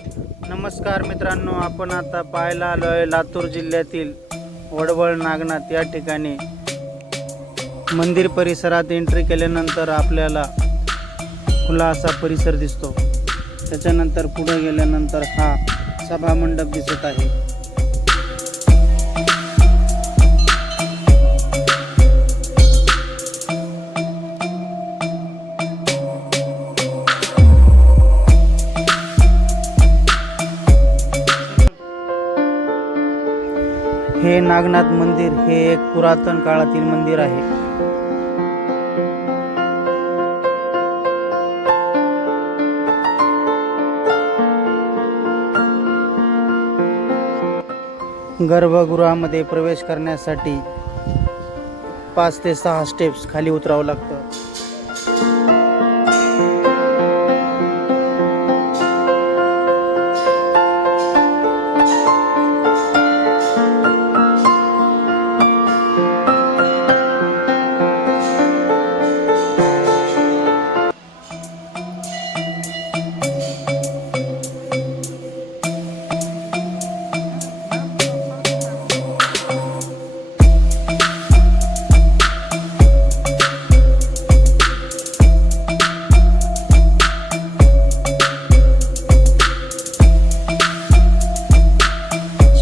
नमस्कार मित्रांनो, आपण आता पाहायला आलो आहे लातूर जिल्ह्यातील वडवळ नागनाथ या ठिकाणी मंदिर परिसरात एंट्री केल्यानंतर आपल्याला खुला असा परिसर दिसतो। त्याच्यानंतर पुढे गेल्यानंतर हा सभा मंडप दिसत आहे। हे नागनाथ मंदिर हे एक पुरातन काळातील मंदिर आहे। गर्भगृहामध्ये प्रवेश करण्यासाठी 5 ते 6 स्टेप्स खाली उतरावं लागतं।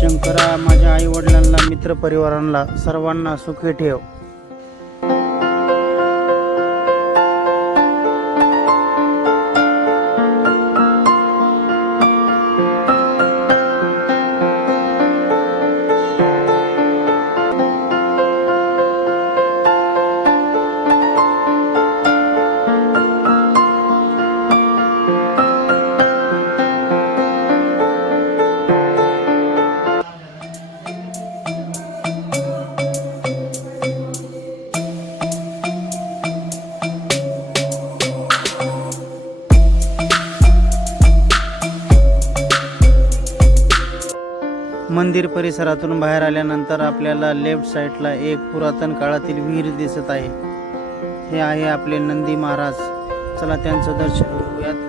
शंकरा, माझ्या आई वडिलांना, मित्र परिवारांना सर्वांना सुखी ठेव। मंदिर परिसरातून बाहेर आल्यानंतर आपल्याला लेफ्ट साईडला एक पुरातन काळातील विहीर दिसत आहे। हे आहे आपले नंदी महाराज। चला त्यांचं दर्शन घेऊयात।